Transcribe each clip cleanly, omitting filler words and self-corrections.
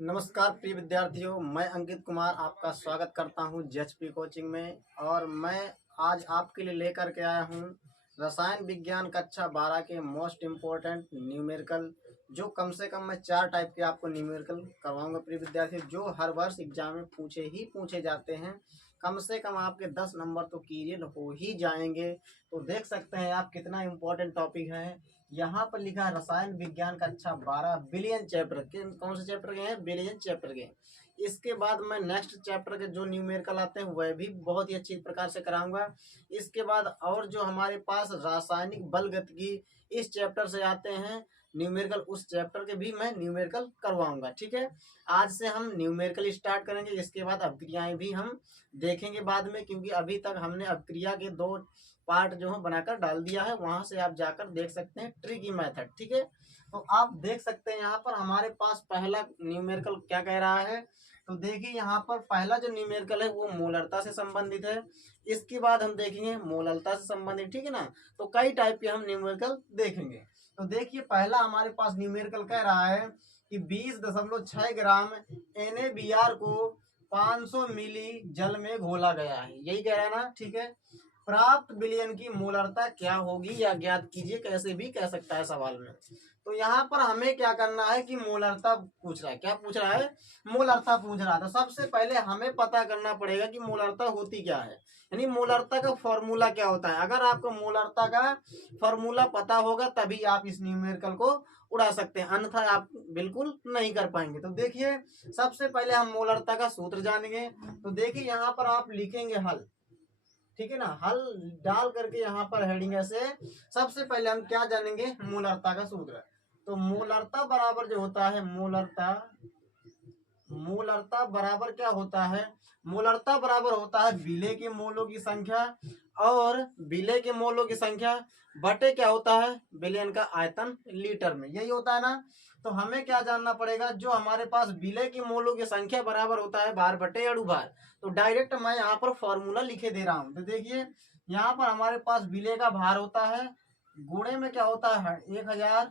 नमस्कार प्रिय विद्यार्थियों, मैं अंकित कुमार आपका स्वागत करता हूं जेएचपी कोचिंग में। और मैं आज आपके लिए लेकर के आया हूं रसायन विज्ञान कक्षा 12 के मोस्ट इम्पोर्टेंट न्यूमेरिकल, जो कम से कम मैं 4 टाइप के आपको न्यूमेरिकल करवाऊंगा प्रिय विद्यार्थियों, जो हर वर्ष एग्जाम में पूछे जाते हैं। कम से कम आपके 10 नंबर तो क्लियर हो ही जाएंगे। तो देख सकते हैं आप कितना इम्पोर्टेंट टॉपिक है। यहाँ पर लिखा है रसायन विज्ञान कक्षा 12 बिलियन चैप्टर के। कौन से चैप्टर के हैं? बिलियन चैप्टर के। इसके बाद मैं नेक्स्ट चैप्टर के जो न्यूमेरिकल आते हैं वह भी बहुत ही अच्छी प्रकार से कराऊंगा। इसके बाद और जो हमारे पास रासायनिक बल गतिकी इस चैप्टर से आते हैं न्यूमेरिकल, उस चैप्टर के भी मैं न्यूमेरिकल करवाऊंगा। ठीक है, आज से हम न्यूमेरिकल स्टार्ट करेंगे। इसके बाद अभिक्रियाएं भी हम देखेंगे बाद में, क्योंकि अभी तक हमने अभिक्रिया के 2 पार्ट जो है बनाकर डाल दिया है, वहां से आप जाकर देख सकते हैं ट्रिकी मेथड। ठीक है, तो आप देख सकते हैं यहाँ पर हमारे पास पहला न्यूमेरिकल क्या कह रहा है। तो देखिए यहाँ पर पहला जो न्यूमेरिकल है वो मोलरता से संबंधित है। इसके बाद हम देखेंगे मोललता से संबंधित। ठीक है ना, तो कई टाइप के हम न्यूमेरिकल देखेंगे। तो देखिए पहला हमारे पास न्यूमेरिकल कह रहा है कि 20.6 ग्राम NaBr को 500 मिली जल में घोला गया है, यही कह रहा है ना। ठीक है, प्राप्त विलयन की मोलरता क्या होगी या ज्ञात कीजिए, कैसे भी कह सकता है सवाल में। तो यहाँ पर हमें क्या करना है कि मोलरता पूछ रहा है। क्या पूछ रहा है? मोलरता पूछ रहा है। तो सबसे पहले हमें पता करना पड़ेगा कि मोलरता होती क्या है, यानी मोलरता का फॉर्मूला क्या होता है। अगर आपको मोलरता का फॉर्मूला पता होगा तभी आप इस न्यूमेरिकल को उड़ा सकते हैं, अन्यथा आप बिल्कुल नहीं कर पाएंगे। तो देखिए सबसे पहले हम मोलरता का सूत्र जानेंगे। तो देखिए यहाँ पर आप लिखेंगे हल। ठीक है ना, हल डाल करके यहाँ पर हेडिंग ऐसे सबसे पहले हम क्या जानेंगे? मोलरता का सूत्र। तो मोलरता बराबर जो होता है मोलरता बराबर क्या होता है? मोलरता बराबर होता है विलेय के मोलों की संख्या, और विलेय के मोलों की संख्या बटे क्या होता है? विलयन का आयतन लीटर में, यही होता है ना। तो हमें क्या जानना पड़ेगा? जो हमारे पास विलेय की मोलों की संख्या बराबर होता है भार बटे अणु भार। तो डायरेक्ट मैं यहाँ पर फॉर्मूला लिखे दे रहा हूँ। तो देखिए यहाँ पर हमारे पास विलेय का भार होता है, गुणे में क्या होता है 1000।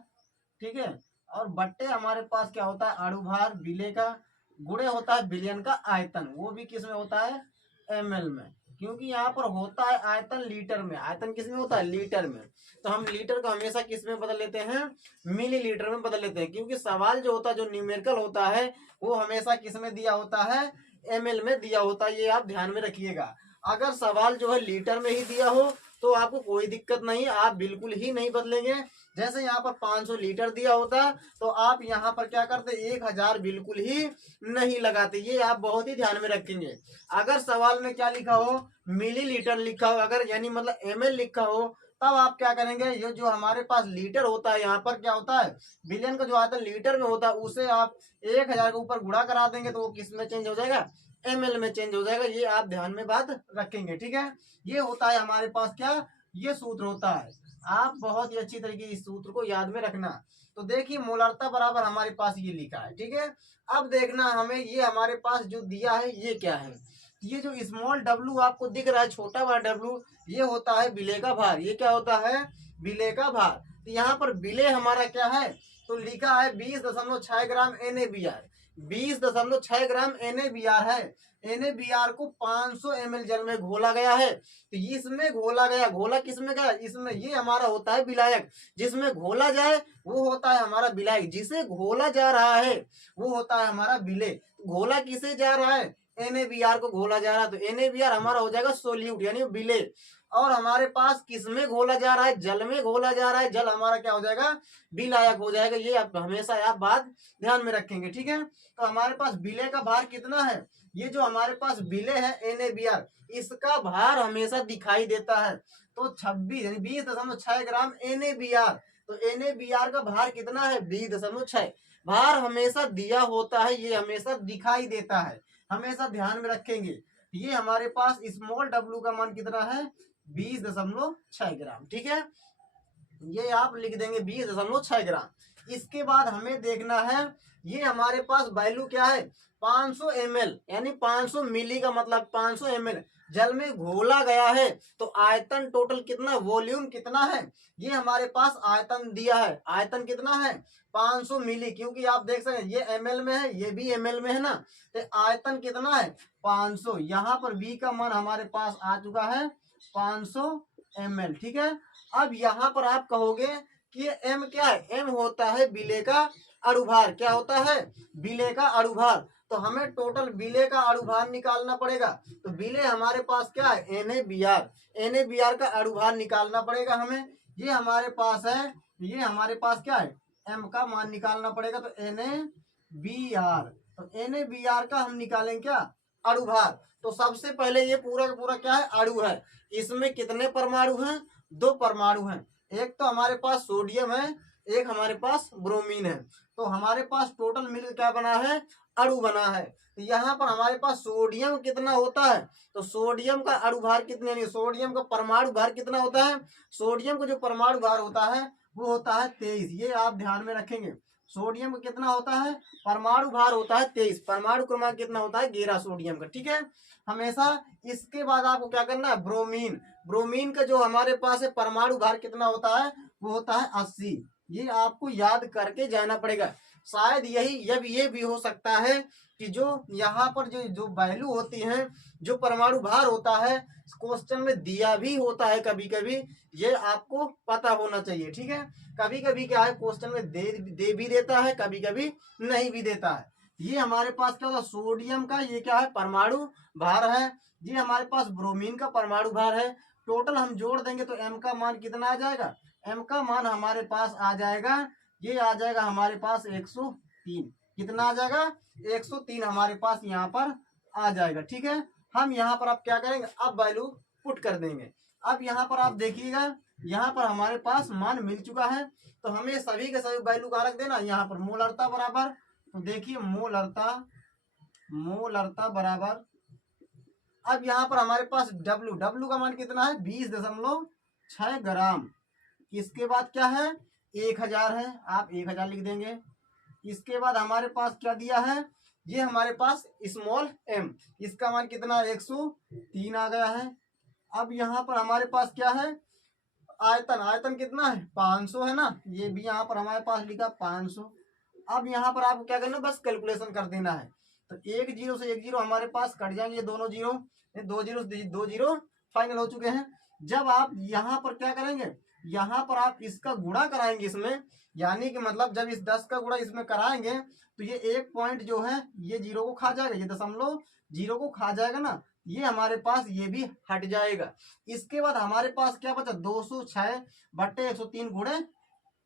ठीक है, और बट्टे हमारे पास क्या होता है? अणु भार विलेय का, गुणे होता है विलयन का आयतन, वो भी किस में होता है? ml में। क्योंकि यहाँ पर होता है आयतन लीटर में। आयतन किस में होता है? लीटर में। तो हम लीटर को हमेशा किस में बदल लेते हैं? मिलीलीटर में बदल लेते हैं, क्योंकि सवाल जो होता है, जो न्यूमेरिकल होता है, वो हमेशा किस में दिया होता है? ml में दिया होता है। ये आप ध्यान में रखिएगा। अगर सवाल जो है लीटर में ही दिया हो तो आपको कोई दिक्कत नहीं, आप बिल्कुल ही नहीं बदलेंगे। जैसे यहाँ पर 500 लीटर दिया होता तो आप यहाँ पर क्या करते? 1000 बिल्कुल ही नहीं लगाते। ये आप बहुत ही ध्यान में रखेंगे। अगर सवाल में क्या लिखा हो? मिलीलीटर लिखा हो, अगर यानी मतलब ml लिखा हो, तब आप क्या करेंगे? ये जो हमारे पास लीटर होता है, यहाँ पर क्या होता है? बिलियन का जो आता है लीटर में होता है, उसे आप 1000 के ऊपर गुणा करा देंगे तो वो किस में चेंज हो जाएगा? ml में चेंज हो जाएगा। ये आप ध्यान में बात रखेंगे। ठीक है, ये होता है हमारे पास क्या? ये सूत्र होता है। आप बहुत ही अच्छी तरीके इस सूत्र को याद में रखना। तो देखिए मोलरता बराबर हमारे पास ये लिखा है। ठीक है, अब देखना हमें ये हमारे पास जो दिया है ये क्या है। ये जो स्मॉल w आपको दिख रहा है, छोटा वाला w, ये होता है विलेय का भार। ये क्या होता है? विलेय का भार। तो यहाँ पर विलेय हमारा क्या है? तो लिखा है 20.6 ग्राम NaBr। 20.6 ग्राम NaBr है। NaBr को 500 ml जल में घोला गया है। तो इसमें घोला गया, घोला किसमें गया? इसमें। ये हमारा होता है विलायक, जिसमें घोला जाए वो होता है हमारा विलायक, जिसे घोला जा रहा है वो होता है हमारा विलेय। घोला किसे जा रहा है? NaBr को घोला जा रहा है। तो NaBr हमारा हो जाएगा सोल्यूट यानी विलेय। और हमारे पास किसमें घोला जा रहा है? जल में घोला जा रहा है। जल हमारा क्या हो जाएगा? विलायक हो जाएगा। ये आप हमेशा आप बात ध्यान में रखेंगे। ठीक है, तो हमारे पास विलेय का भार कितना है? ये जो हमारे पास विलेय है NaBr, इसका भार हमेशा दिखाई देता है। तो 26 यानी 20.6 ग्राम NaBr। तो NaBr का भार कितना है? 20.6। भार हमेशा दिया होता है, ये हमेशा दिखाई देता है, हमेशा ध्यान में रखेंगे। ये हमारे पास स्मॉल w का मान कितना है? 20.6 ग्राम। ठीक है, ये आप लिख देंगे 20.6 ग्राम। इसके बाद हमें देखना है ये हमारे पास वैल्यू क्या है 500 ml, यानी 500 मिली का मतलब 500 ml जल में घोला गया है। तो आयतन टोटल कितना, वॉल्यूम कितना है, ये हमारे पास आयतन दिया है। आयतन कितना है 500 मिली, क्योंकि आप देख सकते हैं ये ml में है, ये भी ml में है ना, तो आयतन कितना है 500। यहाँ पर b का मान हमारे पास आ चुका है 500 ml, ठीक है। अब यहाँ पर आप कहोगे कि ये m क्या है, m होता है विलेय का अणुभार। क्या होता है, विलेय का अणुभार। तो हमें टोटल विलेय का अणुभार निकालना पड़ेगा। तो विलेय हमारे पास क्या है NaBr, NaBr का अणुभार निकालना पड़ेगा हमें। ये हमारे पास है, ये हमारे पास क्या है m का मान निकालना पड़ेगा। तो NaBr, तो NaBr का हम निकालेंगे क्या अणुभार। तो सबसे पहले ये पूरा का पूरा क्या है अणु है। इसमें कितने परमाणु हैं, 2 परमाणु हैं। एक तो हमारे पास सोडियम है, एक हमारे पास ब्रोमीन है। तो हमारे पास टोटल मिलकर क्या बना है अणु बना है। तो यहाँ पर हमारे पास सोडियम कितना होता है, तो सोडियम का अणुभार कितने नहीं, सोडियम का परमाणु भार कितना होता है, सोडियम का जो परमाणु भार होता है वो होता है 23। ये आप ध्यान में रखेंगे, सोडियम का कितना होता है परमाणु भार होता है 23, परमाणु क्रमांक कितना होता है 11 सोडियम का, ठीक है हमेशा। इसके बाद आपको क्या करना है ब्रोमीन, ब्रोमीन का जो हमारे पास है परमाणु भार कितना होता है वो होता है 80। ये आपको याद करके जाना पड़ेगा। शायद ये भी हो सकता है कि जो यहाँ पर जो जो वैल्यू होती हैं, जो परमाणु भार होता है क्वेश्चन में दिया भी होता है कभी कभी, ये आपको पता होना चाहिए, ठीक है। कभी कभी क्या है क्वेश्चन में दे भी देता है, कभी कभी नहीं भी देता है। ये हमारे पास क्या होता है सोडियम का ये क्या है परमाणु भार है, ये हमारे पास ब्रोमीन का परमाणु भार है। टोटल हम जोड़ देंगे तो m का मान कितना आ जाएगा, m का मान हमारे पास आ जाएगा, ये आ जाएगा हमारे पास 103। कितना आ जाएगा 103 हमारे पास यहाँ पर आ जाएगा, ठीक है। हम यहाँ पर आप क्या करेंगे अब वैल्यू पुट कर देंगे। अब यहाँ पर आप देखिएगा, यहाँ पर हमारे पास मान मिल चुका है। तो हमें सभी के सभी वैल्यू का रख देना यहाँ पर मोलरता बराबर। तो देखिए मोलरता, मोलरता बराबर, अब यहाँ पर हमारे पास डब्लू का मान कितना है 20.6 ग्राम। इसके बाद क्या है 1000 है, आप 1000 लिख देंगे। इसके बाद हमारे पास क्या दिया है, ये हमारे पास स्मॉल m, इसका मान कितना 103 आ गया है। अब यहाँ पर हमारे पास क्या है आयतन, आयतन कितना है 500 है ना, ये भी यहाँ पर हमारे पास लिखा 500। अब यहाँ पर आपको क्या करना है बस कैलकुलेशन कर देना है। तो एक जीरो से एक जीरो हमारे पास कट जाएंगे, ये दोनों जीरो, ये दो जीरो फाइनल हो चुके हैं। जब आप यहाँ पर क्या करेंगे, यहाँ पर आप इसका गुणा कराएंगे इसमें, यानी कि मतलब जब इस 10 का गुणा इसमें कराएंगे तो ये एक पॉइंट जो है ये जीरो को खा जाएगा, ये दशमलव जीरो को खा जाएगा ना, ये हमारे पास ये भी हट जाएगा। इसके बाद हमारे पास क्या बचा 206 बट्टे 103 गुणे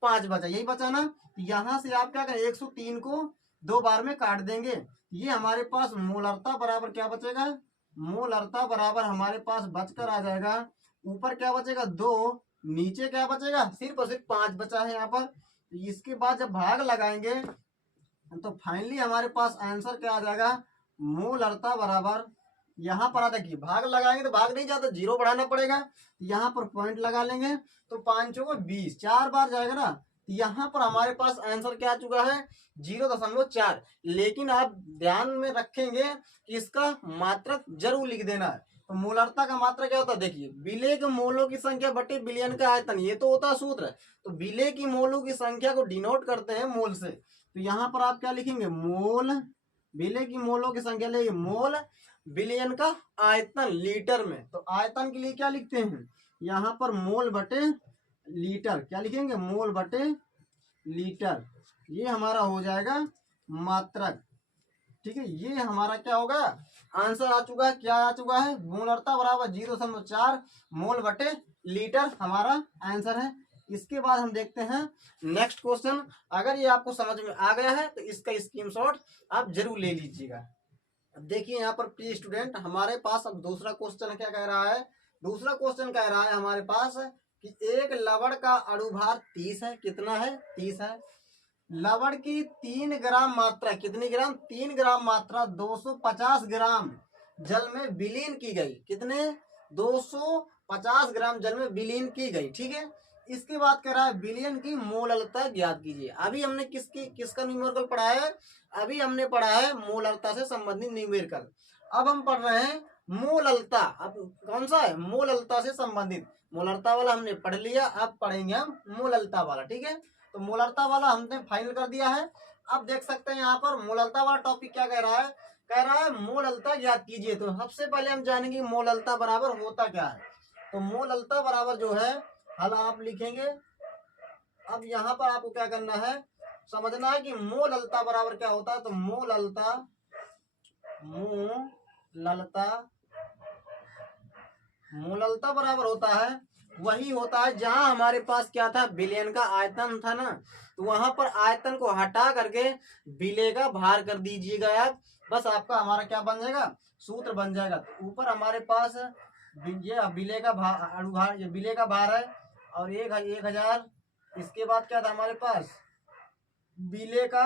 5 बचा, यही बचा ना। यहाँ से आप क्या करें 103 को 2 बार में काट देंगे। ये हमारे पास मोलरता बराबर क्या बचेगा, मोलरता बराबर हमारे पास बचकर आ जाएगा, ऊपर क्या बचेगा 2, नीचे क्या बचेगा सिर्फ और सिर्फ 5 बचा है यहाँ पर। इसके बाद जब भाग लगाएंगे तो फाइनली हमारे पास आंसर क्या आ जाएगा, मोलरता बराबर, यहाँ पर आता कि भाग लगाएंगे तो भाग नहीं जाता, जीरो बढ़ाना पड़ेगा। यहाँ पर पॉइंट लगा लेंगे तो 5 को 20, 4 बार जाएगा ना। यहाँ पर हमारे पास आंसर क्या आ चुका है 0.4। लेकिन आप ध्यान में रखेंगे कि इसका मात्रक जरूर लिख देना है। तो मोलरता का मात्रा क्या होता है, देखिए विलेय के मोलों की संख्या बटे बिलियन का आयतन, ये तो होता है सूत्र। तो विलेय की मोलों की संख्या को डिनोट करते हैं मोल से। तो यहाँ पर आप क्या लिखेंगे मोल, विलेय की मोलों की संख्या लेंगे मोल, बिलियन का आयतन लीटर में। तो आयतन के लिए क्या लिखते हैं यहाँ पर मोल बटे लीटर, क्या लिखेंगे मोल बटे लीटर, ये हमारा हो जाएगा मात्रक, ठीक है। ये हमारा क्या होगा आंसर आ चुका है, क्या आ चुका है मोलरता बराबर 0.4 मोल बटे लीटर हमारा आंसर है। इसके बाद हम देखते हैं नेक्स्ट क्वेश्चन। अगर ये आपको समझ में आ गया है तो इसका स्क्रीनशॉट आप जरूर ले लीजिएगा। अब देखिए यहाँ पर प्रिय स्टूडेंट हमारे पास अब दूसरा क्वेश्चन क्या कह रहा है, दूसरा क्वेश्चन कह रहा है हमारे पास कि एक लवण का अणुभार 30 है, कितना है 30 है। लवण की 3 ग्राम मात्रा, कितनी ग्राम 3 ग्राम मात्रा 250 ग्राम जल में विलीन की गई, कितने 250 ग्राम जल में विलीन की गई, ठीक है। इसके बाद कह रहा है विलयन की मोललता ज्ञात कीजिए। अभी हमने किसका न्यूमेरिकल पढ़ा है? अभी हमने पढ़ा है मोललता से संबंधित न्यूमेरिकल। अब हम पढ़ रहे हैं मोललता। अब कौन सा है? मोललता से संबंधित। मोललता वाला हमने पढ़ लिया, अब पढ़ेंगे हम मोललता वाला। ठीक है, तो मोललता वाला हमने फाइनल कर दिया है। अब देख सकते हैं यहाँ पर मोललता वाला टॉपिक क्या कह रहा है? कह रहा है मोललता ज्ञात कीजिए। तो सबसे पहले हम जानेंगे मोललता बराबर होता क्या है। तो मोललता बराबर जो है हल आप लिखेंगे। अब यहाँ पर आपको क्या करना है, समझना है कि मोललता बराबर क्या होता है। तो मोललता मोललता बराबर होता है, वही होता है जहां हमारे पास क्या था, विलयन का आयतन था ना, तो वहां पर आयतन को हटा करके विलय का भार कर दीजिएगा आप। बस आपका हमारा क्या बन जाएगा, सूत्र बन जाएगा। तो ऊपर हमारे पास ये विलय का भार, अणुभार, ये विलय का भार है और 1000। इसके बाद क्या था हमारे पास, विलय का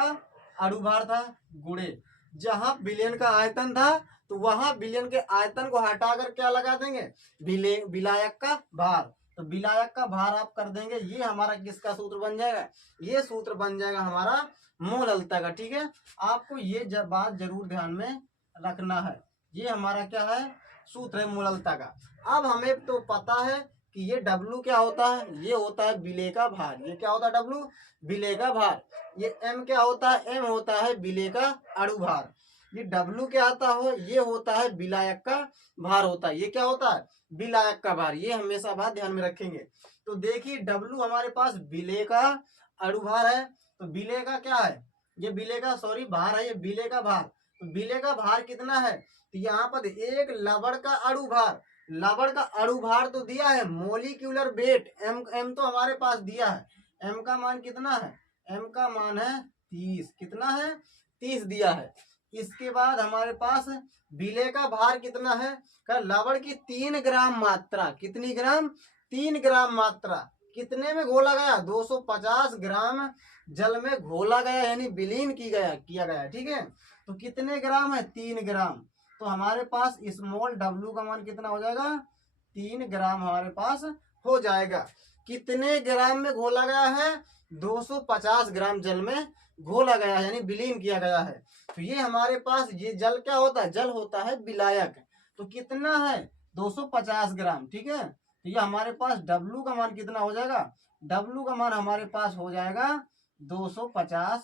अणुभार था गुणे जहां विलयन का आयतन था, तो वहां विलयन के आयतन को हटाकर क्या लगा देंगे, विलायक का भार। तो विलायक का भार आप कर देंगे, ये हमारा किसका सूत्र बन जाएगा, ये सूत्र बन जाएगा हमारा मोललता का। ठीक है, आपको ये बात जरूर ध्यान में रखना है, ये हमारा क्या है, सूत्र है मोललता का। अब हमें तो पता है कि ये W क्या होता है, ये होता है विलय का भार। ये क्या होता है, W विलय का भार। ये M क्या होता है, M होता है विलय का अणुभार। ये W क्या आता हो, ये होता है विलायक का भार होता है। ये क्या होता है, विलायक का भार। ये हमेशा बात ध्यान में रखेंगे। तो देखिए W हमारे पास विलय का अणुभार है, तो विलय का क्या है, ये विलय का भार है, ये विलय का भार। तो विलय का भार कितना है, तो यहाँ पर एक लवण का अणुभार, लवण का अणुभार तो दिया है, मोलिक्यूलर वेट M तो हमारे पास दिया है। M का मान कितना है, M का मान है 30। कितना है, 30 दिया है। इसके बाद हमारे पास विलय का भार कितना है, का लवण की 3 ग्राम मात्रा। कितनी ग्राम, 3 ग्राम मात्रा। कितने में घोला गया, 250 ग्राम जल में घोला गया, यानी विलीन किया गया। ठीक है, तो कितने ग्राम है, 3 ग्राम। तो हमारे पास स्मॉल W का मान कितना हो जाएगा, 3 ग्राम हमारे पास हो जाएगा। कितने ग्राम में घोला गया है, 250 ग्राम जल में घोला गया है, यानी विलीन किया गया है। तो ये हमारे पास ये जल क्या होता है, जल होता है विलायक। तो कितना है, 250 ग्राम। ठीक है, तो ये हमारे पास W का मान कितना हो जाएगा, W का मान हमारे पास हो जाएगा 250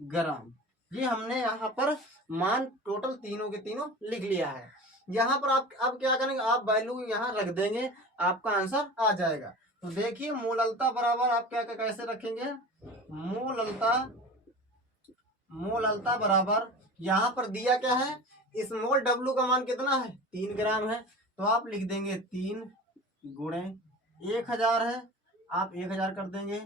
ग्राम। ये हमने यहाँ पर मान टोटल तीनों के तीनों लिख लिया है। यहाँ पर आप अब क्या करेंगे, आप वैल्यू यहाँ रख देंगे, आपका आंसर आ जाएगा। तो देखिए मोललता बराबर आप क्या कैसे रखेंगे, मोललता बराबर यहाँ पर दिया क्या है, स्मॉल W का मान कितना है, 3 ग्राम है। तो आप लिख देंगे 3 गुणे 1000 है, आप 1000 कर देंगे।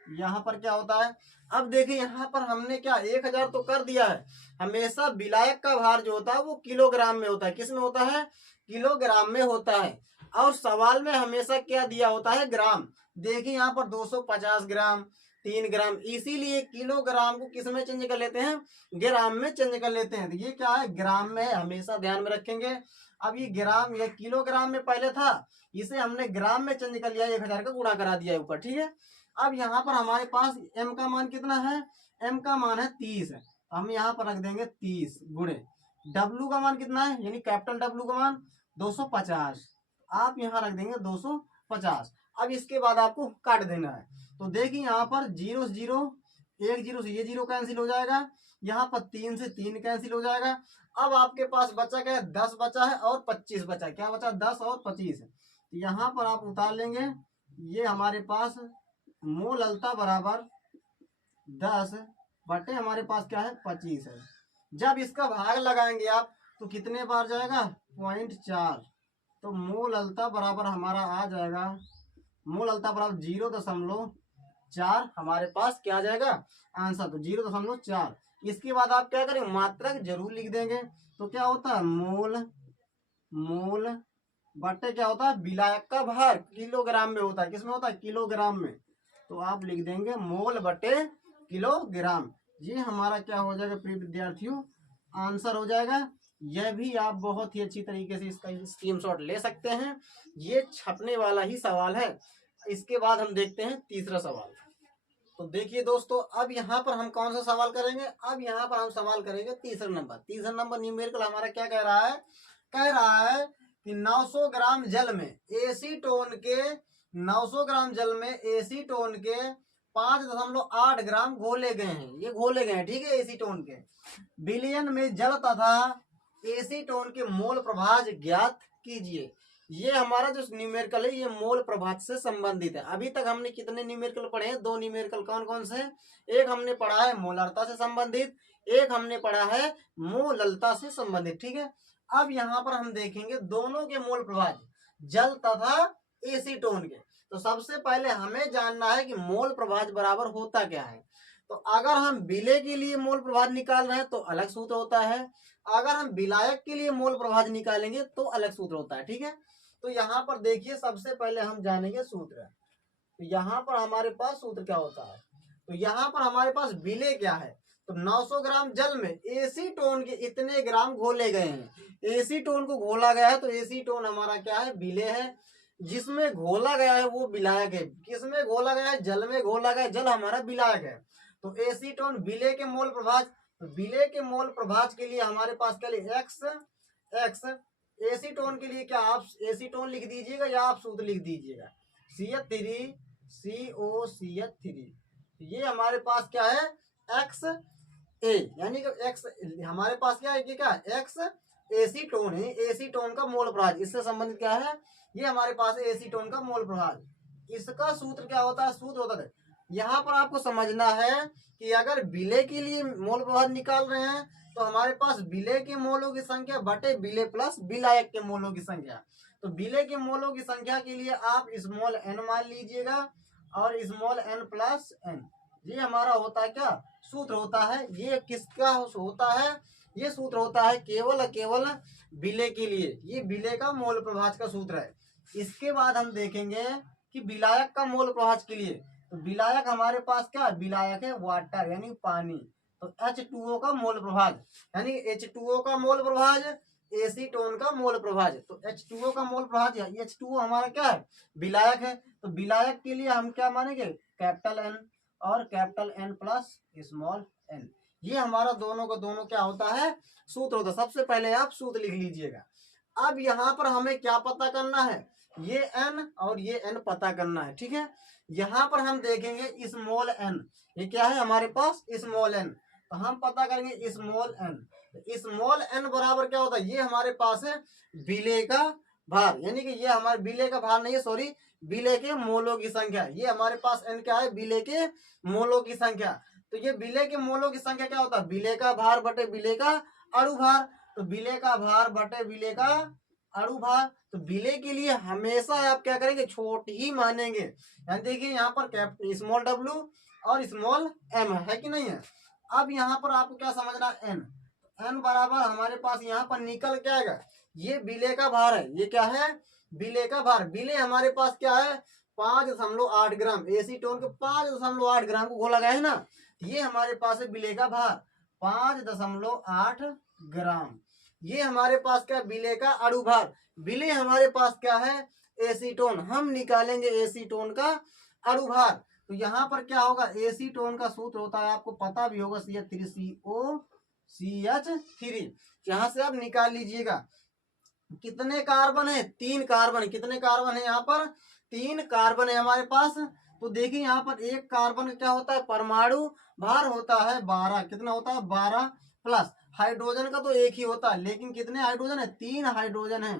यहाँ पर क्या होता है, अब देखिए यहाँ पर हमने क्या 1000 तो कर दिया है। हमेशा विलायक का भार जो होता है वो किलोग्राम में होता है। किस में होता है, किलोग्राम में होता है। और सवाल में हमेशा क्या दिया होता है, ग्राम। देखिए यहाँ पर 250 ग्राम, 3 ग्राम, इसीलिए किलोग्राम को किस में चेंज कर लेते हैं, ग्राम में चेंज कर लेते हैं। तो ये क्या है, ग्राम में है, हमेशा ध्यान में रखेंगे। अब ये ग्राम, ये किलोग्राम में पहले था, इसे हमने ग्राम में चेंज कर लिया, 1000 का गुणा करा दिया ऊपर। ठीक है, अब यहाँ पर हमारे पास M का मान कितना है, M का मान है 30। हम यहाँ पर रख देंगे 30 गुणे W का मान कितना है, यानी कैपिटल W का मान 250, आप यहाँ रख देंगे 250। अब इसके बाद आपको काट देना है। तो देखिए यहाँ पर 0 से 0, 1 0 से ये 0 कैंसिल हो जाएगा, यहाँ पर 3 से 3 कैंसिल हो जाएगा। अब आपके पास बचा क्या है, 10 बचा है और 25 बचा है। क्या बचा, 10 और 25। यहाँ पर आप उतार लेंगे, ये हमारे पास मोललता बराबर 10 बटे हमारे पास क्या है, 25 है। जब इसका भाग लगाएंगे आप तो कितने बार जाएगा, 0.4। तो मोललता बराबर हमारा आ जाएगा, मोललता बराबर 0.4 हमारे पास क्या आ जाएगा आंसर, तो 0.4। इसके बाद आप क्या करेंगे, मात्रक जरूर लिख देंगे। तो क्या होता है, मोल बटे क्या होता है, विलायक का भार किलोग्राम में होता है। किसमें होता है, किलोग्राम में। तो आप लिख देंगे मोल बटे किलोग्राम। ये हमारा क्या हो जाएगा प्रिय विद्यार्थियों, आंसर हो जाएगा। यह भी आप बहुत ही अच्छी तरीके से इसका स्क्रीनशॉट ले सकते हैं, ये छपने वाला ही सवाल है। इसके बाद हम देखते हैं तीसरा सवाल। तो देखिए दोस्तों, अब यहाँ पर हम कौन सा सवाल करेंगे, अब यहाँ पर हम सवाल करेंगे तीसरा नंबर न्यूमेरिकल हमारा क्या कह रहा है, कह रहा है कि 900 ग्राम जल में एसीटोन के 900 ग्राम जल में एसीटोन के 5.8 ग्राम घोले गए हैं, ये घोले गए हैं, ठीक है, एसीटोन के विलयन में जल तथा एसीटोन के मोल प्रभाज ज्ञात कीजिए। ये हमारा जो न्यूमेरिकल है ये मोल प्रभाज से संबंधित है। अभी तक हमने कितने न्यूमेरिकल पढ़े हैं, 2 न्यूमेरिकल, कौन कौन से, एक हमने पढ़ा है मोलरता से संबंधित, एक हमने पढ़ा है मोललता से संबंधित, ठीक है। अब यहाँ पर हम देखेंगे दोनों के मोल प्रभाज, जल तथा एसीटोन के। तो सबसे पहले हमें जानना है कि मोल प्रभाज बराबर होता क्या है। तो अगर हम विलेय के लिए मोल प्रभाज निकाल रहे हैं तो अलग सूत्र होता है, अगर हम विलायक के लिए मोल प्रभाज निकालेंगे तो अलग सूत्र होता है, ठीक है। तो यहाँ पर देखिए, सबसे पहले हम जानेंगे सूत्र। तो यहाँ पर हमारे पास सूत्र क्या होता है, तो यहाँ पर हमारे पास विलेय क्या है, तो 900 ग्राम जल में एसीटोन के इतने ग्राम घोले गए हैं। एसीटोन को घोला गया है तो एसीटोन हमारा क्या है, विलेय है। जिसमें घोला गया है वो विलायक है। किसमें घोला गया है, जल में घोला गया, जल हमारा विलायक है। तो एसीटोन विलेय के मोल प्रभाज, तो विलेय के मोल प्रभाज के लिए हमारे पास क्या लिखे, एक्स। एसीटोन के लिए क्या आप एसीटोन लिख दीजिएगा या आप सूत्र लिख दीजिएगा, CH3 COCH3। ये हमारे पास क्या है, एक्स ए, यानी कि एक्स हमारे पास क्या है कि क्या एक्स एसीटोन है, एसीटोन का मोल प्रभाज, इससे संबंधित क्या है, ये हमारे पास है एसीटोन का मोल प्रभाज। इसका सूत्र क्या होता है, सूत्र होता है, यहाँ पर आपको समझना है कि अगर विलेय के लिए मोल प्रभाज निकाल रहे हैं तो हमारे पास विलेय के मोलों की संख्या बटे विलेय प्लस विलायक के मोलों की संख्या। तो विलेय के मोलों की संख्या के लिए आप स्मॉल n मान लीजिएगा और स्मॉल n प्लस n, ये हमारा होता है क्या, सूत्र होता है। ये किसका होता है, ये सूत्र होता है केवल विलेय के लिए, ये विलेय का मोल प्रभाज का सूत्र है। इसके बाद हम देखेंगे कि विलायक का मोल प्रभाज के लिए, तो विलायक हमारे पास क्या, विलायक है वाटर यानी पानी। तो H2O का मोल प्रभाज, यानी H2O का मोल प्रभाज, एसीटोन का मोल प्रभाज। तो H2O का मोल प्रभाज, H2O हमारा क्या है, विलायक है। तो विलायक के लिए हम क्या मानेंगे, कैपिटल N और capital N plus small n। ये हमारा दोनों का दोनों क्या होता है, सूत्र होता है। सबसे पहले आप सूत्र लिख लीजिएगा। अब यहाँ पर हमें क्या पता करना है, ये n और ये n पता करना है, ठीक है। यहाँ पर हम देखेंगे स्मॉल n, ये क्या है हमारे पास स्मॉल n, तो हम पता करेंगे स्मॉल n। स्मॉल n बराबर क्या होता है, ये हमारे पास है विलेय का भार, यानी कि ये हमारे विलेय का भार नहीं है, सॉरी, विलेय के मोलों की संख्या। ये हमारे पास n क्या है, विलेय के मोलों की संख्या। तो ये विलेय के मोलों की संख्या क्या होता है, विलेय का भार बटे विलेय का अणु भार। तो विलेय का भार बटे विलेय का अणु भार। तो विलेय के लिए हमेशा आप क्या करेंगे, छोट ही मानेंगे। यानी देखिए यहाँ पर स्मॉल w और स्मॉल m है कि नहीं है। अब यहाँ पर आपको क्या समझना, n बराबर हमारे पास यहाँ पर निकल क्या आएगा, ये विलेय का भार है, ये क्या है, विलेय का भार। विलेय हमारे पास क्या है, 5.8 ग्राम, एसीटोन के 5.8 ग्राम को घोला गया है ना, ये हमारे पास है विलेय का भार 5.8 ग्राम। ये हमारे पास क्या, विलेय का अणु भार। विलेय हमारे पास क्या है, एसीटोन, हम निकालेंगे एसीटोन का अणु भार। तो यहाँ पर क्या होगा, एसीटोन का सूत्र होता है, आपको पता भी होगा, CH3COCH3। यहाँ से आप निकाल लीजिएगा। कितने कार्बन है, 3 कार्बन। कितने कार्बन है यहाँ पर, 3 कार्बन है हमारे पास। तो देखिए यहाँ पर एक कार्बन का क्या होता है, परमाणु भार होता है 12। कितना होता है, 12 प्लस हाइड्रोजन का तो एक ही होता है, लेकिन कितने हाइड्रोजन है, 3 हाइड्रोजन है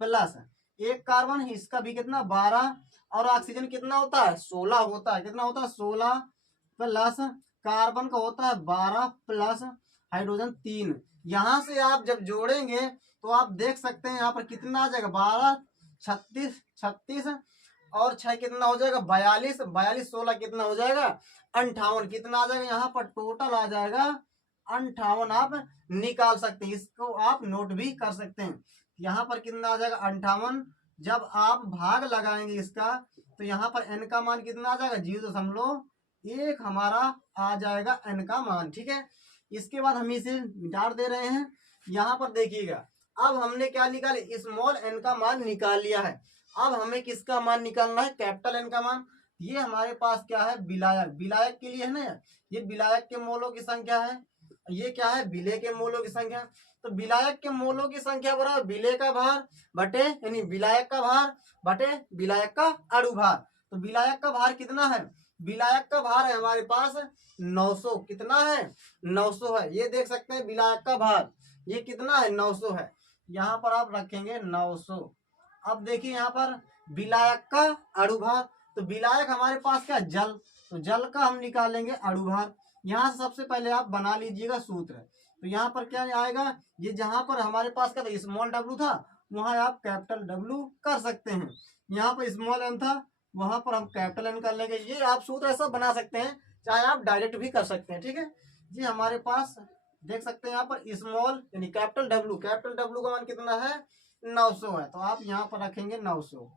प्लस एक कार्बन, इसका भी कितना 12, और ऑक्सीजन कितना होता है 16 होता है। कितना होता है 16 प्लस कार्बन का होता है 12 प्लस हाइड्रोजन 3। यहाँ से आप जब जोड़ेंगे तो आप देख सकते हैं यहाँ पर कितना आ जाएगा, 12 36 और 6 कितना हो जाएगा, 42 42 16 कितना हो जाएगा 58। कितना आ जाएगा यहाँ पर, टोटल आ जाएगा 58। आप निकाल सकते हैं, इसको आप नोट भी कर सकते हैं। यहाँ पर कितना आ जाएगा 58। जब आप भाग लगाएंगे इसका तो यहाँ पर n का मान कितना आ जाएगा, 0.1 हमारा आ जाएगा n का मान, ठीक है। इसके बाद हम इसे मिटा दे रहे हैं। यहाँ पर देखिएगा, अब हमने क्या निकाले, स्मॉल n का मान निकाल लिया है। अब हमें किसका मान निकालना है, कैपिटल एन का मान। ये हमारे पास क्या है, विलायक, विलायक के लिए है ना, ये विलायक के मोलों की संख्या है, ये क्या है, विलेय के मोलों की संख्या। तो विलायक के मोलों की संख्या बराबर विलेय का भार बटे, यानी विलायक का भार बटे विलायक का अणु भार। तो विलायक का भार कितना है, विलायक का भार है हमारे पास 900। कितना है, 900 है। ये देख सकते हैं विलायक का भार ये कितना है, 900 है। यहाँ पर आप रखेंगे 900। अब देखिए यहाँ पर विलायक का अणु भार, तो विलायक हमारे पास क्या, जल, तो जल का हम निकालेंगे अणु भार। यहाँ से सबसे पहले आप बना लीजिएगा सूत्र। तो यहाँ पर क्या आएगा, ये जहां पर हमारे पास का स्मॉल डब्लू था वहां आप कैपिटल डब्लू कर सकते हैं, यहाँ पर स्मॉल एन था वहां पर हम कैपिटल एन कर लेंगे। ये आप सूत्र ऐसा बना सकते हैं, चाहे आप डायरेक्ट भी कर सकते हैं, ठीक है जी। हमारे पास देख सकते हैं यहाँ पर स्मॉल यानी कैपिटल डब्लू, कैपिटल डब्लू का मान कितना है, 900 है। तो आप यहाँ पर रखेंगे 900।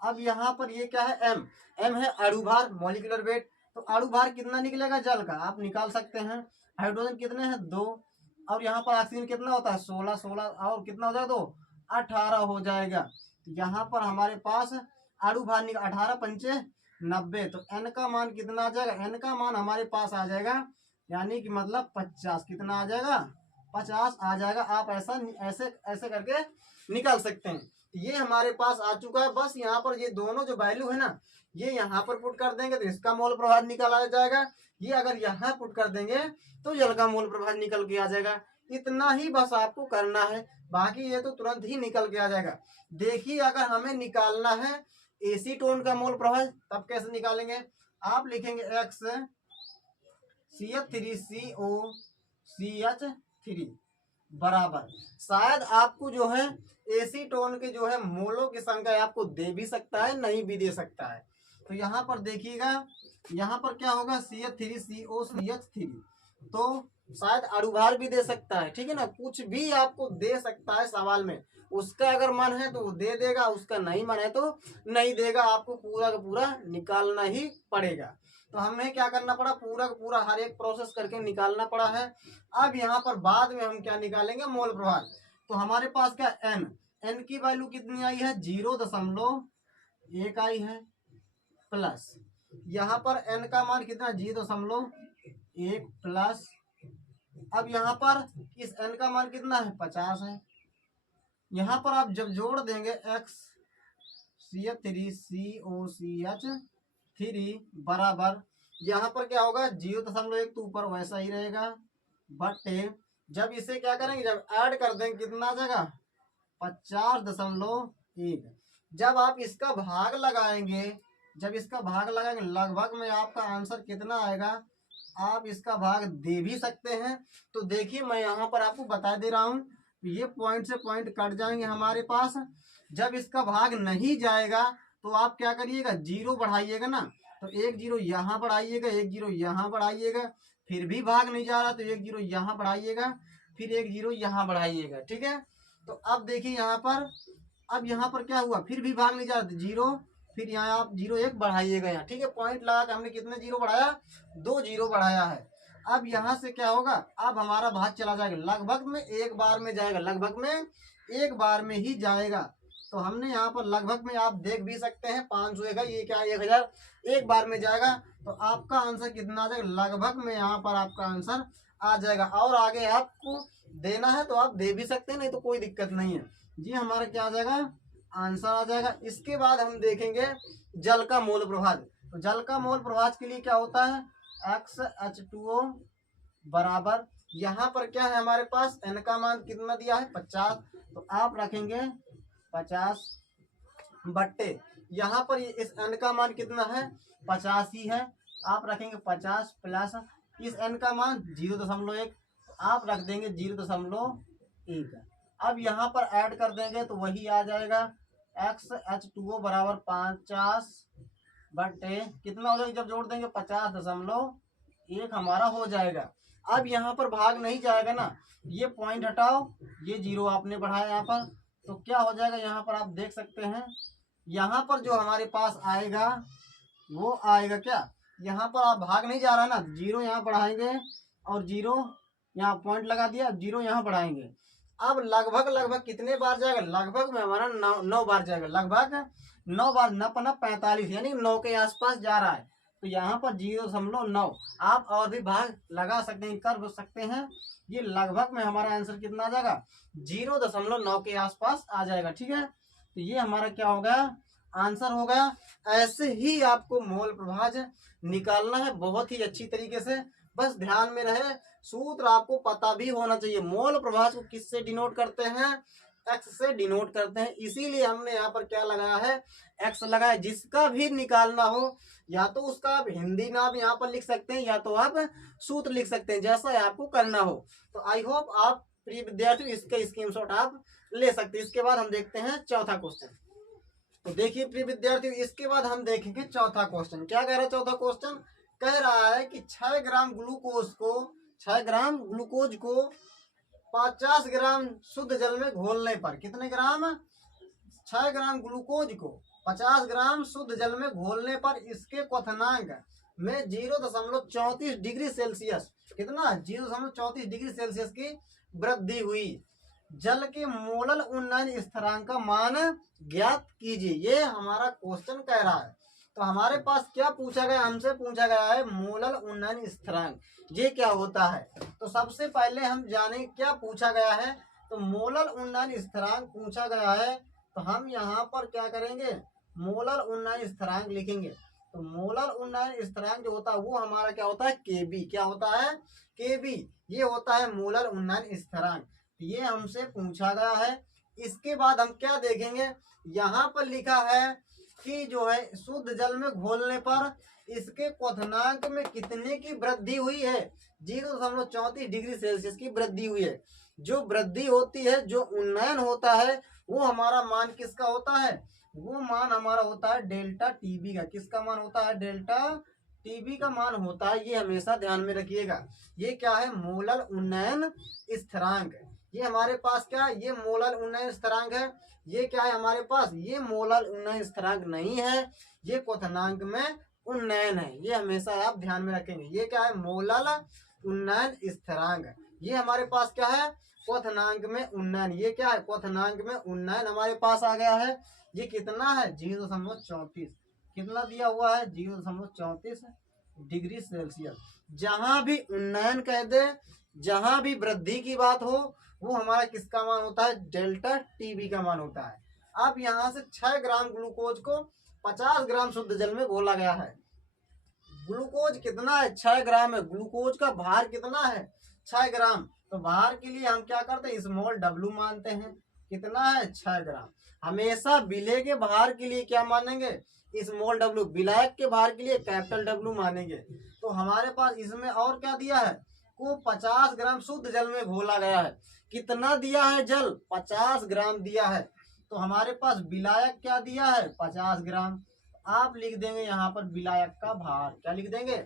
अब यहाँ पर ये क्या है, एम, एम है अणु भार, मॉलिक्यूलर वेट। तो अणु भार कितना निकलेगा जल का, आप निकाल सकते हैं। हाइड्रोजन कितने हैं, 2, और यहाँ पर ऑक्सीजन कितना होता है, 16, 16 और कितना हो जाएगा, 2, 18 हो जाएगा। तो यहाँ पर हमारे पास अणु भार निकल 18 पंचे 90। तो एन का मान कितना आ जाएगा, एन का मान हमारे पास आ जाएगा, यानी कि मतलब 50। कितना आ जाएगा, 50 आ जाएगा। आप ऐसा ऐसे ऐसे करके निकाल सकते हैं। ये हमारे पास आ चुका है। बस यहाँ पर ये दोनों जो वैल्यू है ना, ये यहाँ पर पुट कर देंगे तो इसका मोल प्रभाव निकल आ जाएगा। ये अगर यहाँ पुट कर देंगे तो जल का मोल प्रभाव निकल के आ जाएगा। इतना ही बस आपको करना है, बाकी ये तो तुरंत ही निकल के आ जाएगा। देखिए अगर हमें निकालना है एसीटोन का मोल प्रभाव, तब कैसे निकालेंगे, आप लिखेंगे एक्स CH3COCH3 बराबर, शायद आपको जो है एसीटोन के जो है मोलों की संख्या आपको दे भी सकता है, नहीं भी दे सकता है। तो यहाँ पर देखिएगा, यहाँ पर क्या होगा, CH3COCH3, तो शायद अणुभार भी दे सकता है, ठीक है ना, कुछ भी आपको दे सकता है सवाल में। उसका अगर मन है तो वो दे देगा, उसका नहीं मन है तो नहीं देगा। आपको पूरा का पूरा निकालना ही पड़ेगा। तो हमें क्या करना पड़ा, पूरा का पूरा हर एक प्रोसेस करके निकालना पड़ा है। अब यहाँ पर बाद में हम क्या निकालेंगे, मोल प्रभाव। तो हमारे पास क्या, एन, एन की वैल्यू कितनी आई है, 0.1 आई है, प्लस यहाँ पर एन का मान कितना, 0.1 प्लस, अब यहाँ पर इस एन का मान कितना है, 50 है। यहाँ पर आप जब जोड़ देंगे एक्स CH3COCH3 बराबर, यहाँ पर क्या होगा, 0.1 तो ऊपर वैसा ही रहेगा, बट जब इसे क्या करेंगे, जब ऐड कर देंगे कितना आ जाएगा, 50.1। जब आप इसका भाग लगाएंगे, जब इसका भाग लगाएंगे लगभग में आपका आंसर कितना आएगा, आप इसका भाग दे भी सकते हैं। तो देखिए मैं यहाँ पर आपको बता दे रहा हूँ, ये पॉइंट से पॉइंट कट जाएंगे हमारे पास। जब इसका भाग नहीं जाएगा तो आप क्या करिएगा, 0 बढ़ाइएगा ना, तो 1 0 यहाँ बढ़ाइएगा, 1 0 यहाँ बढ़ाइएगा, फिर भी भाग नहीं जा रहा तो 1 0 यहाँ बढ़ाइएगा, फिर 1 0 यहाँ बढ़ाइएगा, ठीक है। तो अब देखिए यहाँ पर, अब यहाँ पर क्या हुआ, फिर भी भाग नहीं जा रहा, 0, फिर यहाँ आप 0 1 बढ़ाइएगा यहाँ, ठीक है। पॉइंट लगा के हमने कितने 0 बढ़ाया, 2 0 बढ़ाया है। अब यहाँ से क्या होगा, अब हमारा भाग चला जाएगा, लगभग में एक बार में जाएगा, लगभग में एक बार में ही जाएगा। तो हमने यहाँ पर लगभग में आप देख भी सकते हैं 500 का, ये क्या 1000 एक बार में जाएगा। तो आपका आंसर कितना आ जाएगा, लगभग में यहाँ पर आपका आंसर आ जाएगा। और आगे आपको देना है तो आप दे भी सकते हैं, नहीं तो कोई दिक्कत नहीं है जी। हमारा क्या आ जाएगा, आंसर आ जाएगा। इसके बाद हम देखेंगे जल का मोल प्रभाव। तो जल का मोल प्रभाव के लिए क्या होता है, XH2O बराबर, यहाँ पर क्या है हमारे पास, एन का मान कितना दिया है, 50। तो आप रखेंगे 50 बट्टे, यहाँ पर इस एन का मान कितना है, 50 ही है, आप रखेंगे 50 प्लस इस एन का मान 0.1, आप रख देंगे 0.1। अब यहाँ पर ऐड कर देंगे तो वही आ जाएगा, XH2O बराबर 50 बट्टे कितना हो जाएगा, जब जोड़ देंगे 50.1 हमारा हो जाएगा। अब यहाँ पर भाग नहीं जाएगा ना, ये पॉइंट हटाओ, ये 0 आपने बढ़ाया यहाँ पर, तो क्या हो जाएगा, यहाँ पर आप देख सकते हैं, यहाँ पर जो हमारे पास आएगा वो आएगा क्या, यहाँ पर आप भाग नहीं जा रहा ना, 0 यहाँ बढ़ाएंगे और 0 यहाँ पॉइंट लगा दिया, 0 यहाँ बढ़ाएंगे। अब लगभग लगभग कितने बार जाएगा, लगभग में हमारा 9 बार जाएगा, लगभग 9 बार, 9×45 यानी 9 के आसपास जा रहा है। तो यहाँ पर 0.9 आप और भी भाग लगा सकते हैं, कर सकते हैं। ये लगभग में हमारा आंसर कितना आ जाएगा, 0.9 के आसपास आ जाएगा। ठीक है, तो ये हमारा क्या हो गया, आंसर हो गया। ऐसे ही आपको मोल प्रभाज निकालना है बहुत ही अच्छी तरीके से, बस ध्यान में रहे, सूत्र आपको पता भी होना चाहिए। मोल प्रभाज को किससे डिनोट करते हैं, एक्स से डिनोट करते हैं, इसीलिए हमने यहाँ पर क्या लगाया है, एक्स लगाया। जिसका भी निकालना हो या तो उसका आप हिंदी नाम यहाँ पर लिख सकते हैं या तो आप सूत्र लिख सकते हैं, जैसा आपको करना हो। तो आई होप आप प्रिय विद्यार्थी इसका स्क्रीनशॉट आप ले सकते हैं। इसके बाद हम देखते हैं चौथा क्वेश्चन। तो देखिए प्रिय विद्यार्थी, इसके बाद हम देखेंगे चौथा क्वेश्चन। क्या कह रहा है चौथा क्वेश्चन, कह रहा है कि 6 ग्राम ग्लूकोज को 6 ग्राम ग्लूकोज को 50 ग्राम शुद्ध जल में घोलने पर, कितने ग्राम, 6 ग्राम ग्लूकोज को 50 ग्राम शुद्ध जल में घोलने पर इसके क्वथनांक में 0.34 डिग्री सेल्सियस, कितना 0.34 डिग्री सेल्सियस की वृद्धि हुई। जल के मोलल उन्नयन स्थिरांक का मान ज्ञात कीजिए, ये हमारा क्वेश्चन कह रहा है। तो हमारे पास क्या पूछा गया, हमसे पूछा गया है मोलल उन्नयन स्थिरांक, ये क्या होता है। तो सबसे पहले हम जाने क्या पूछा गया है। तो मोलल उन्नयन स्थिरांक पूछा गया है, तो हम यहाँ पर क्या करेंगे, मोलल उन्नयन स्थिरांक लिखेंगे। तो मोलल उन्नयन स्थिरांक जो होता है वो हमारा क्या होता है, केबी, क्या होता है, केबी, ये होता है मोलल उन्नयन स्थिरांक। ये हमसे पूछा गया है। इसके बाद हम क्या देखेंगे, यहाँ पर लिखा है कि जो है शुद्ध जल में घोलने पर इसके क्वथनांक में कितने की वृद्धि हुई है, 0.34 डिग्री सेल्सियस की वृद्धि हुई है। जो वृद्धि होती है, जो उन्नयन होता है, वो हमारा मान किसका होता है, वो मान हमारा होता है डेल्टा टीबी का। किसका मान होता है, डेल्टा टीबी का मान होता है। ये हमेशा ध्यान में रखिएगा। ये क्या है, मोलल उन्नयन स्थिरांक। ये हमारे पास क्या है, ये मोलल उन्नयन स्थिरांक है। ये क्या है हमारे पास, ये मोलल उन्नयन स्थिरांक नहीं है, ये क्वथनांक में उन्नयन है। ये हमेशा आप ध्यान में रखेंगे। ये क्या है, मोलल उन्नयन स्थिरांक। ये हमारे पास क्या है, क्वथनांक में उन्नयन। ये क्या है, क्वथनांक में उन्नयन हमारे पास आ गया है। ये कितना है, 0.34, कितना दिया हुआ है, 0.34 डिग्री सेल्सियस। जहां भी उन्नयन कह दे, जहां भी वृद्धि की बात हो, वो हमारा किसका मान होता है, डेल्टा टीबी का मान होता है। अब यहाँ से 6 ग्राम ग्लूकोज को 50 ग्राम शुद्ध जल में घोला गया है। ग्लूकोज कितना है, 6 ग्राम है। ग्लूकोज का भार कितना है, 6 ग्राम। तो भार के लिए हम क्या करते हैं, स्मॉल डब्लू मानते हैं। कितना है, 6 ग्राम। हमेशा विलेय के भार के लिए क्या मानेंगे, स्मॉल डब्लू। विलायक के भार के लिए कैपिटल डब्लू मानेंगे। तो हमारे पास इसमें और क्या दिया है, को 50 ग्राम शुद्ध जल में घोला गया है। कितना दिया है, जल 50 ग्राम दिया है। तो हमारे पास विलायक क्या दिया है, 50 ग्राम। आप लिख देंगे यहाँ पर विलायक का भार, क्या लिख देंगे,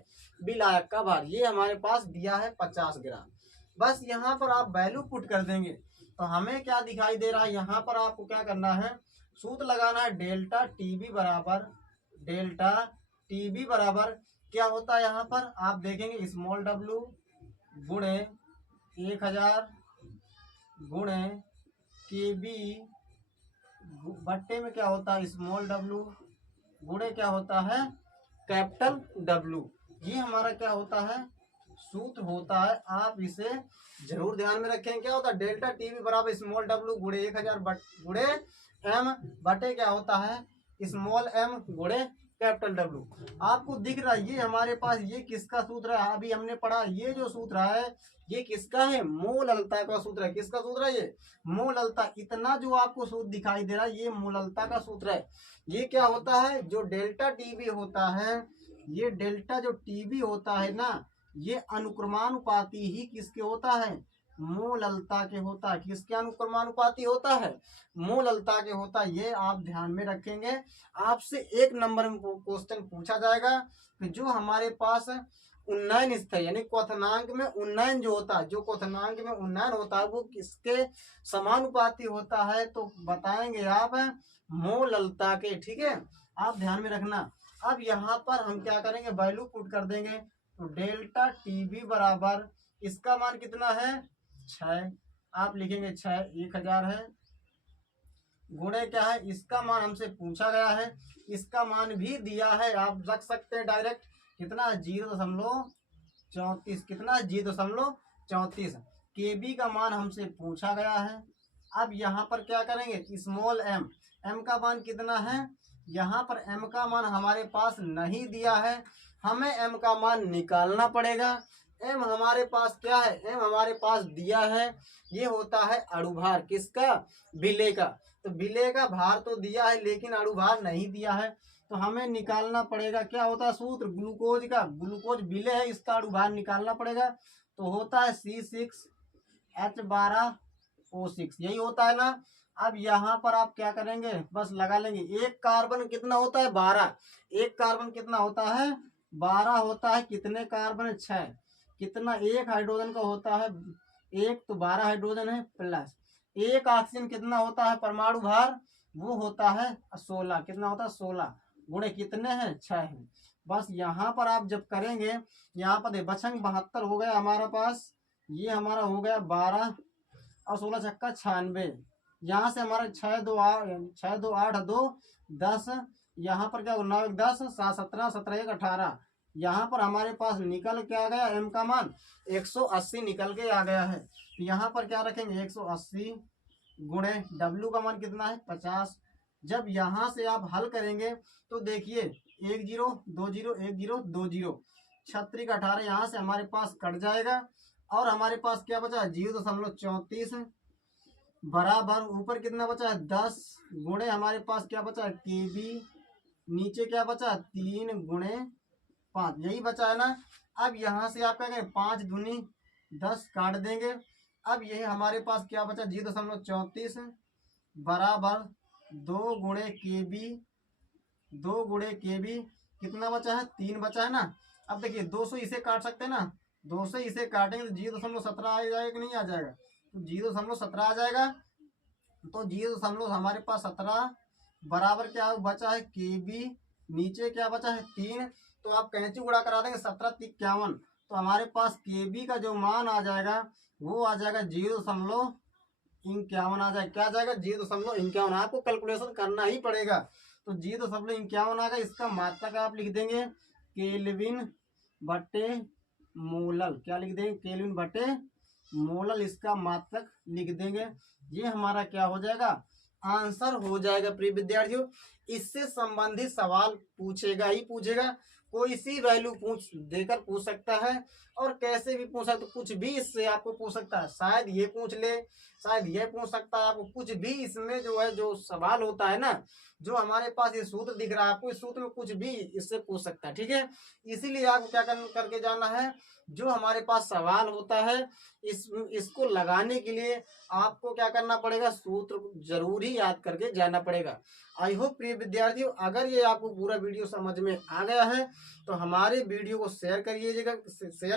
विलायक का भार। ये हमारे पास दिया है 50 ग्राम। बस यहाँ पर आप वैल्यू पुट कर देंगे। तो हमें क्या दिखाई दे रहा है, यहाँ पर आपको क्या करना है, सूत्र लगाना है, डेल्टा टीबी बराबर, डेल्टा टीबी बराबर क्या होता है, यहाँ पर आप देखेंगे स्मॉल डब्लू गुणे 1000 गुणे केबी बट्टे में क्या होता है, स्मॉल डब्लू गुणे क्या होता है, कैपिटल डब्लू। ये हमारा क्या होता है, सूत्र होता है। आप इसे जरूर ध्यान में रखें। क्या होता है, डेल्टा टीवी बराबर स्मॉल डब्लू गुणे 1000 गुणे एम बटे क्या होता है, स्मॉल एम गुणे कैपिटल डब्लू। आपको दिख रहा है ये हमारे पास ये किसका सूत्र है, अभी हमने पढ़ा। ये जो सूत्र है ये किसका है, मोललता का सूत्र है। किसका सूत्र है, ये मोललता। इतना जो आपको सूत्र दिखाई दे रहा है ये मोललता का सूत्र है। ये क्या होता है, जो डेल्टा टीबी होता है, ये डेल्टा जो टीबी होता है ना, ये अनुक्रमानुपाती ही किसके होता है, मोललता के होता है। किसके अनुक्रमानुपाती होता है, मोललता के होता है। ये आप ध्यान में रखेंगे। आपसे 1 नंबर में क्वेश्चन पूछा जाएगा कि जो हमारे पास उन्नयन स्तर यानी क्वथनांक में उन्नयन जो होता है, जो क्वथनांक में उन्नयन होता है वो किसके समानुपाती होता है, तो बताएंगे आप मोललता के। ठीक है, आप ध्यान में रखना। अब यहाँ पर हम क्या करेंगे, वैल्यू पुट कर देंगे। तो डेल्टा टीबी बराबर इसका मान कितना है, 6। आप लिखेंगे 6 1000 है, गुणे क्या है, इसका मान हमसे पूछा गया है, इसका मान भी दिया है, आप रख सकते हैं डायरेक्ट, कितना 0.34, कितना 0.34, के बी का मान हमसे पूछा गया है। अब यहाँ पर क्या करेंगे, स्मॉल एम, एम का मान कितना है, यहाँ पर एम का मान हमारे पास नहीं दिया है, हमें एम का मान निकालना पड़ेगा। एम हमारे पास क्या है, एम हमारे पास दिया है, ये होता है अणुभार, किसका, विलेय का। तो विलेय का भार तो दिया है लेकिन अणुभार नहीं दिया है, तो हमें निकालना पड़ेगा, क्या होता है सूत्र, ग्लूकोज का, ग्लूकोज विलेय है, इसका अणुभार निकालना पड़ेगा, तो होता है C6H12O6, यही होता है ना। अब यहाँ पर आप क्या करेंगे, बस लगा लेंगे, एक कार्बन कितना होता है, 12, एक कार्बन कितना होता है, 12 होता है, कितने कार्बन, 6, कितना, एक हाइड्रोजन का होता है, एक तो 12 हाइड्रोजन है, प्लस एक ऑक्सीजन कितना होता है परमाणु भार, वो होता है 16, कितना होता है 16, गुणे कितने हैं, 6 हैं। बस यहाँ पर आप जब करेंगे, यहाँ पर बचंग 72 हो गया हमारा पास, ये हमारा हो गया 12 और 16 छक्का 96, यहाँ से हमारा 6 2 8 2 10, यहाँ पर क्या 9 1 10 7 17 17 1 18, यहाँ पर हमारे पास निकल के आ गया एम का मान 180 निकल के आ गया है। तो यहाँ पर क्या रखेंगे 180 गुणे डब्ल्यू का मान कितना है 50। जब यहाँ से आप हल करेंगे तो देखिए 1 0 2 0 1 0 2 0, 36 का 18 यहाँ से हमारे पास कट जाएगा और हमारे पास क्या बचा 0.34 बराबर ऊपर कितना बचा है 10 गुणे हमारे पास क्या बचा है के बी, नीचे क्या बचा 3 गुणे 5, यही बचा है ना। अब यहाँ से आप क्या करें 5 दूनी 10 काट देंगे, अब यही हमारे पास क्या बचा 0.34 बराबर 2 गुणे के बी, 2 गुणे के बी कितना बचा है 3 बचा है ना। अब देखिए 200 इसे काट सकते हैं ना, 200 इसे काटेंगे तो 0.17 आ जाएगा कि नहीं आ जाएगा, तो 0.17 आ जाएगा, तो 0 हमारे पास 17 बराबर क्या बचा है के बी, नीचे क्या बचा है 3, तो आप कैंची गुणा करा देंगे 17 × 51, तो हमारे पास के बी का जो मान आ जाएगा वो आ जाएगा 0.51 आ जाएगा, क्या आ जाएगा 0.51, आपको कैलकुलेशन करना ही पड़ेगा। तो 0.51 आ गया, इसका मात्रक आप लिख देंगे केल्विन बटे मोलल, क्या लिख देंगे केल्विन बटे मोलल, इसका मात्रक लिख देंगे, ये हमारा क्या हो जाएगा आंसर हो जाएगा। प्रिय विद्यार्थियों, इससे संबंधित सवाल पूछेगा ही पूछेगा, कोई सी वैल्यू पूछ सकता है और कैसे भी पूछ सकता, तो कुछ भी इससे आपको पूछ सकता है, शायद ये पूछ ले, शायद ये पूछ सकता है आपको, कुछ भी इसमें जो है जो सवाल होता है ना, जो हमारे पास ये सूत्र दिख रहा है आपको, इस सूत्र में कुछ भी इससे पूछ सकता है, ठीक है। इसीलिए आपको क्या करके जाना है, जो हमारे पास सवाल होता है इसको लगाने के लिए आपको क्या करना पड़ेगा, सूत्र जरूर ही याद करके जाना पड़ेगा। आई होप प्रिय विद्यार्थियों, अगर ये आपको पूरा वीडियो समझ में आ गया है तो हमारे वीडियो को शेयर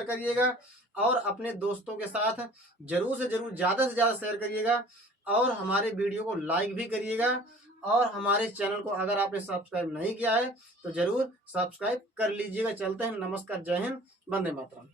करिएगा और अपने दोस्तों के साथ जरूर से जरूर ज़्यादा से ज़्यादा शेयर करिएगा और हमारे वीडियो को लाइक भी करिएगा और हमारे चैनल को अगर आपने सब्सक्राइब नहीं किया है तो जरूर सब्सक्राइब कर लीजिएगा। चलते हैं, नमस्कार, जय हिंद, वंदे मातरम।